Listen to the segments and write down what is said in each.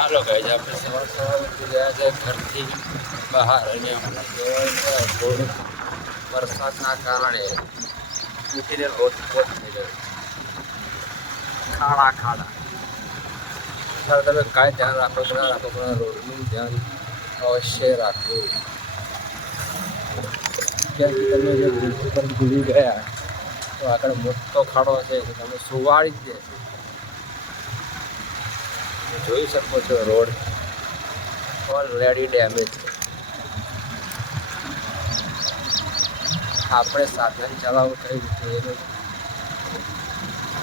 Hello guys, આપણે સવાર ઉઠી ગયા છે ઘરથી બહાર અને આપણે જોવા થોડુંક વરસાદના કારણે ઉઠીને લોટપોટ થઈ ગયો. ખાડા સર, તમે કાંઈ ધ્યાન રાખો કે ના રાખો પણ રોડનું ધ્યાન અવશ્ય રાખવું. ક્યાંથી તમે જો બ્રિજ પર ભૂલી ગયા તો આગળ મોટો ખાડો છે તો તમે સુવાડી જ દેશો. જોઈ શકો છો રોડ ઓલરેડી ડેમેજ છે. આપણે સાધન ચલાવવું કઈ રીતે એનું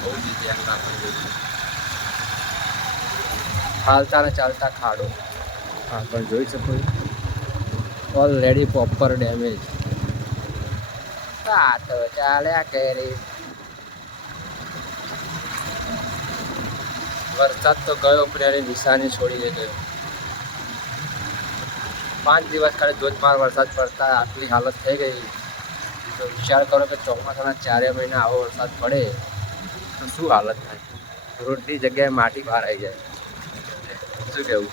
બહુ જ ધ્યાન રાખવું જોઈએ. હાલતા ને ચાલતા ખાડો, હા પણ જોઈ શકો ઓલરેડી પ્રોપર ડેમેજ. હા તો ચાલ્યા કરી. વરસાદ તો ગયો પણ એની નિશાની છોડીને ગયો. 5 દિવસ ખાલી ધોધમાર વરસાદ પડતા આટલી હાલત થઈ ગઈ. તો વિચાર કરો કે ચોમાસાના 4 મહિના આવો વરસાદ પડે તો શું હાલત થાય. રોડની જગ્યાએ માટી બહાર આવી જાય. શું કહેવું?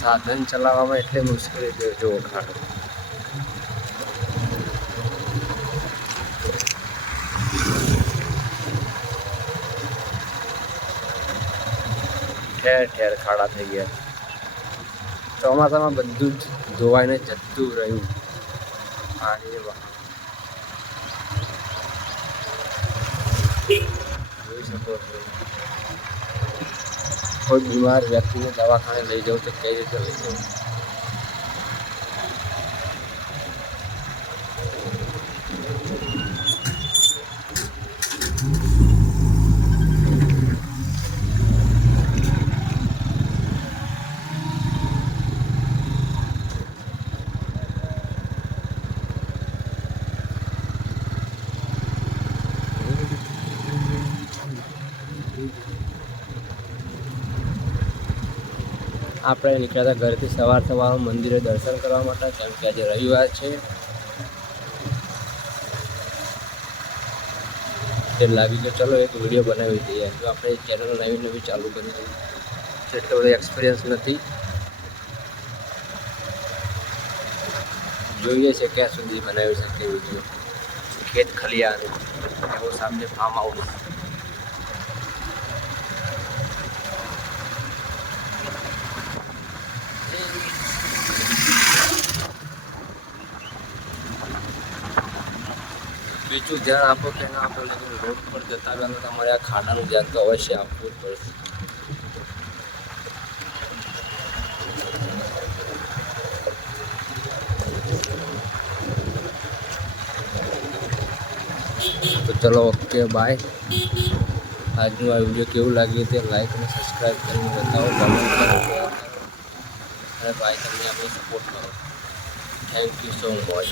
સાધન ચલાવવામાં એટલી મુશ્કેલી જો ખાડો. ઠેર ઠેર ખાડા થઈ ગયા. ચોમાસામાં બધું જ ધોવાઈને જતું રહ્યું. પાણી જોઈ શકો છો. કોઈ બીમાર વ્યક્તિને દવાખાને લઈ જવું તો કઈ રીતે લઈ જવું? આપણે નીકળ્યા હતા ઘરેથી સવારમાં મંદિરે દર્શન કરવા માટે, કેમ કે આજે રવિવાર છે. તે લાગી ગયો ચલો એક વિડીયો બનાવી દઈએ. તો આપણે ચેનલ નવી ચાલુ કરી દઈએ. એટલો બધો એક્સપિરિયન્સ નથી, જોઈએ છે ક્યાં સુધી બનાવી શકીએ વિડીયો. ખેત ખલિયાન એવો સામને ફાર્મ હાઉસ. બીજું ધ્યાન આપો કે ના આપો, લેકિન રોડ પર જતા પહેલાં તમારે આ ખાડાનું ધ્યાન તો અવશ્ય આપવું જ પડશે. તો ચલો ઓકે બાય. આજનું આ વિડીયો કેવું લાગ્યું તે લાઈક અને સબસ્ક્રાઈબ કરીને બતાવો, કમેન્ટ કરો, શેર કરો અને ભાઈ તમને આપણે સપોર્ટ કરો. Thank you so much.